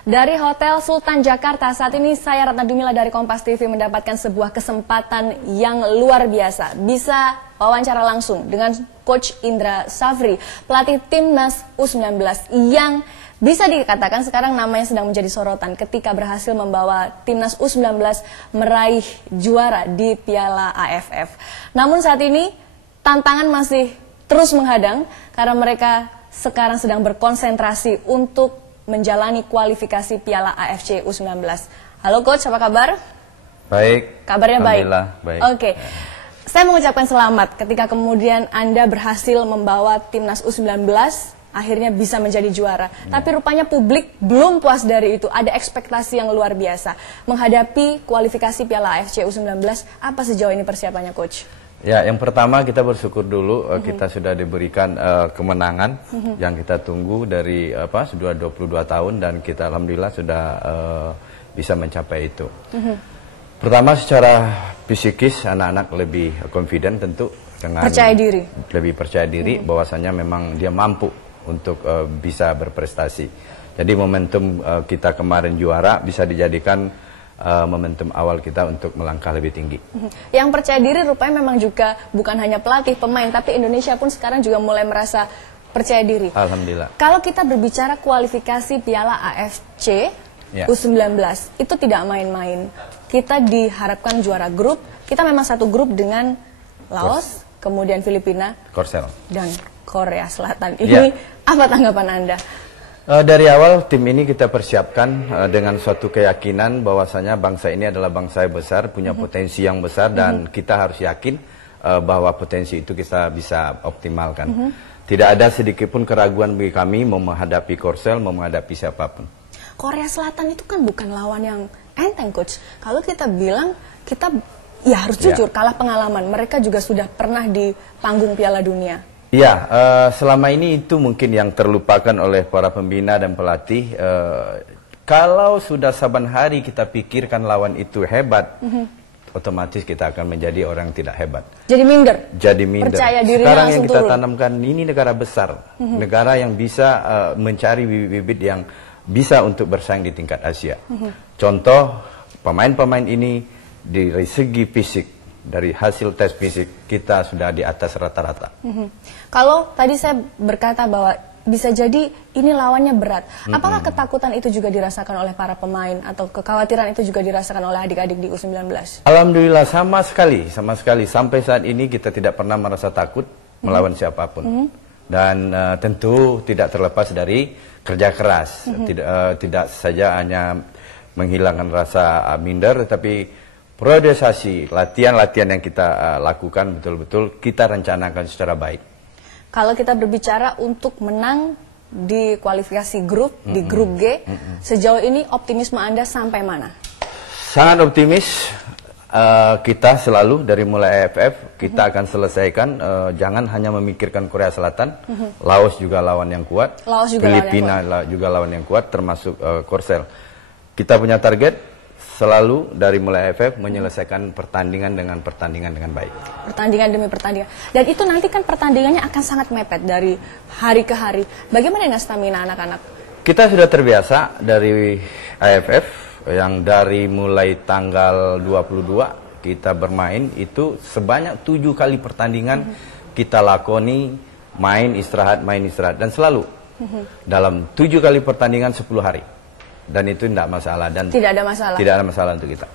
Dari Hotel Sultan Jakarta, saat ini saya Ratna Dumila dari Kompas TV mendapatkan sebuah kesempatan yang luar biasa. Bisa wawancara langsung dengan Coach Indra Safri, pelatih Timnas U19 yang bisa dikatakan sekarang namanya sedang menjadi sorotan ketika berhasil membawa Timnas U19 meraih juara di Piala AFF. Namun saat ini tantangan masih terus menghadang karena mereka sekarang sedang berkonsentrasi untuk menjalani kualifikasi Piala AFC U19. Halo Coach, apa kabar? Baik. Kabarnya baik? Alhamdulillah, baik. Oke. Saya mengucapkan selamat ketika kemudian Anda berhasil membawa Timnas U19 akhirnya bisa menjadi juara. Tapi rupanya publik belum puas dari itu. Ada ekspektasi yang luar biasa. Menghadapi kualifikasi Piala AFC U19, apa sejauh ini persiapannya Coach? Ya, yang pertama kita bersyukur dulu kita sudah diberikan kemenangan yang kita tunggu dari sudah 22 tahun dan kita alhamdulillah sudah bisa mencapai itu. Pertama secara psikis anak-anak lebih confident tentu dengan lebih percaya diri bahwasanya memang dia mampu untuk bisa berprestasi. Jadi momentum kita kemarin juara bisa dijadikan momentum awal kita untuk melangkah lebih tinggi. Yang percaya diri rupanya memang juga bukan hanya pelatih, pemain, tapi Indonesia pun sekarang juga mulai merasa percaya diri. Alhamdulillah. Kalau kita berbicara kualifikasi Piala AFC U19, itu tidak main-main. Kita diharapkan juara grup, kita memang satu grup dengan Laos, kemudian Filipina, Korsel, dan Korea Selatan. Ini apa tanggapan Anda? Dari awal tim ini kita persiapkan dengan suatu keyakinan bahwasanya bangsa ini adalah bangsa yang besar, punya potensi yang besar dan kita harus yakin bahwa potensi itu kita bisa optimalkan. Tidak ada sedikit pun keraguan bagi kami mau menghadapi Korsel, mau menghadapi siapapun. Korea Selatan itu kan bukan lawan yang enteng Coach. Kalau kita bilang kita harus jujur kalah pengalaman. Mereka juga sudah pernah di panggung Piala Dunia. Ya, selama ini itu mungkin yang terlupakan oleh para pembina dan pelatih. Kalau sudah saban hari kita pikirkan lawan itu hebat, otomatis kita akan menjadi orang yang tidak hebat. Jadi minder? Jadi minder. Percaya dirinya sekarang yang kita turun. tanamkan, ini negara besar. Negara yang bisa mencari bibit-bibit yang bisa untuk bersaing di tingkat Asia. Contoh, pemain-pemain ini dari segi fisik, dari hasil tes fisik kita sudah di atas rata-rata. Kalau tadi saya berkata bahwa bisa jadi ini lawannya berat, apakah ketakutan itu juga dirasakan oleh para pemain atau kekhawatiran itu juga dirasakan oleh adik-adik di U19? Alhamdulillah sama sekali sampai saat ini kita tidak pernah merasa takut melawan siapapun. Dan tentu tidak terlepas dari kerja keras, tidak saja hanya menghilangkan rasa minder, tapi priorisasi latihan-latihan yang kita lakukan betul-betul kita rencanakan secara baik. Kalau kita berbicara untuk menang di kualifikasi grup, di grup G, sejauh ini optimisme Anda sampai mana? Sangat optimis. Kita selalu dari mulai AFF kita akan selesaikan. Jangan hanya memikirkan Korea Selatan, Laos juga lawan yang kuat, Filipina juga lawan yang kuat, termasuk Korsel. Kita punya target selalu dari mulai AFF menyelesaikan pertandingan dengan baik. Pertandingan demi pertandingan. Dan itu nanti kan pertandingannya akan sangat mepet dari hari ke hari. Bagaimana dengan stamina anak-anak? Kita sudah terbiasa dari AFF yang dari mulai tanggal 22 kita bermain itu sebanyak 7 kali pertandingan kita lakoni, main istirahat dan selalu dalam 7 kali pertandingan 10 hari. Dan itu tidak masalah dan tidak ada masalah untuk kita.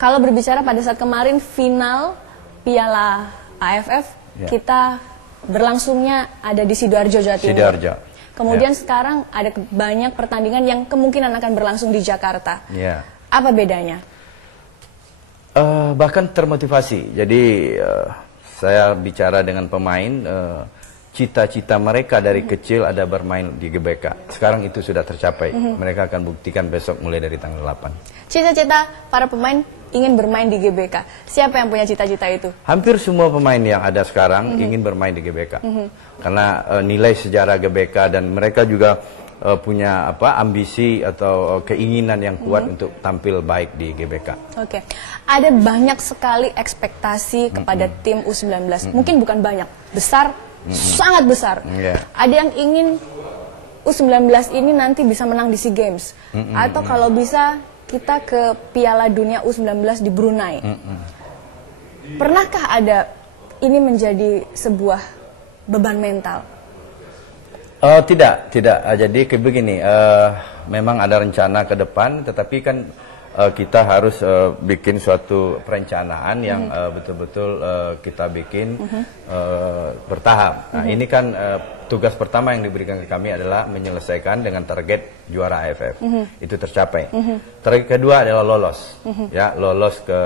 Kalau berbicara pada saat kemarin final Piala AFF, kita berlangsungnya ada di Sidoarjo, Jawa Timur. Sidoarjo. Kemudian sekarang ada banyak pertandingan yang kemungkinan akan berlangsung di Jakarta. Apa bedanya? Bahkan termotivasi. Jadi saya bicara dengan pemain. Cita-cita mereka dari kecil ada bermain di GBK. Sekarang itu sudah tercapai. Mereka akan buktikan besok mulai dari tanggal 8. Cita-cita para pemain ingin bermain di GBK. Siapa yang punya cita-cita itu? Hampir semua pemain yang ada sekarang ingin bermain di GBK. Karena nilai sejarah GBK dan mereka juga punya ambisi atau keinginan yang kuat untuk tampil baik di GBK. Oke. Ada banyak sekali ekspektasi kepada tim U19. Mungkin bukan banyak, besar, sangat besar. Ada yang ingin U19 ini nanti bisa menang di SEA Games, atau kalau bisa kita ke Piala Dunia U19 di Brunei. Pernahkah ada ini menjadi sebuah beban mental? Tidak. Jadi begini, memang ada rencana ke depan, tetapi kan kita harus bikin suatu perencanaan yang betul-betul kita bikin bertahap. Nah, ini kan tugas pertama yang diberikan ke kami adalah menyelesaikan dengan target juara AFF. Itu tercapai. Target kedua adalah lolos, ya, lolos ke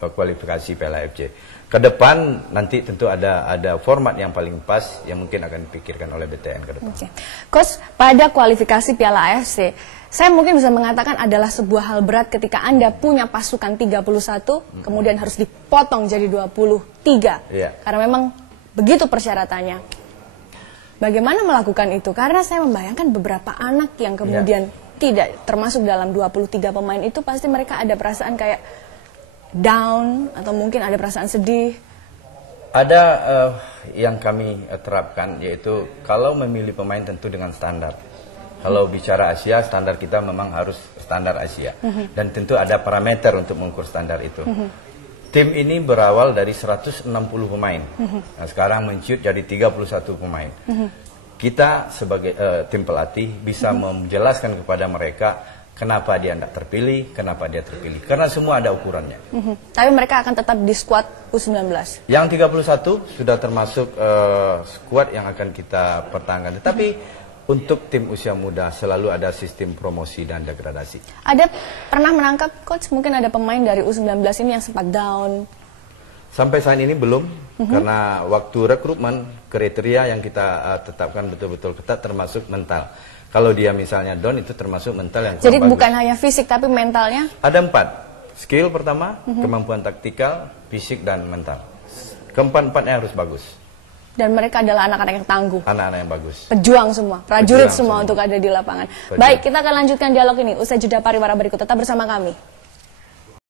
kualifikasi Piala AFC. Ke depan nanti tentu ada format yang paling pas yang mungkin akan dipikirkan oleh BTN ke depan. Coach, pada kualifikasi Piala AFC, saya mungkin bisa mengatakan adalah sebuah hal berat ketika Anda punya pasukan 31, kemudian harus dipotong jadi 23. Karena memang begitu persyaratannya. Bagaimana melakukan itu? Karena saya membayangkan beberapa anak yang kemudian tidak termasuk dalam 23 pemain itu, pasti mereka ada perasaan kayak down atau mungkin ada perasaan sedih. Ada yang kami terapkan, yaitu kalau memilih pemain tentu dengan standar. Kalau bicara Asia, standar kita memang harus standar Asia. Dan tentu ada parameter untuk mengukur standar itu. Tim ini berawal dari 160 pemain. Nah, sekarang menciut jadi 31 pemain. Kita sebagai tim pelatih bisa menjelaskan kepada mereka kenapa dia tidak terpilih, kenapa dia terpilih. Karena semua ada ukurannya. Tapi mereka akan tetap di skuad U19. Yang 31 sudah termasuk skuad yang akan kita pertahankan. Tetapi untuk tim usia muda selalu ada sistem promosi dan degradasi. Ada pernah menangkap, Coach, mungkin ada pemain dari U19 ini yang sempat down? Sampai saat ini belum, karena waktu rekrutmen kriteria yang kita tetapkan betul-betul ketat termasuk mental. Kalau dia misalnya down, itu termasuk mental yang kurang Jadi bagus. bukan hanya fisik tapi mentalnya? Ada 4. Skill pertama, kemampuan taktikal, fisik, dan mental. Keempat-empatnya harus bagus. Dan mereka adalah anak-anak yang tangguh. Anak-anak yang bagus. Pejuang semua, prajurit semua untuk ada di lapangan. Baik, kita akan lanjutkan dialog ini usai jeda pariwara berikut. Tetap bersama kami.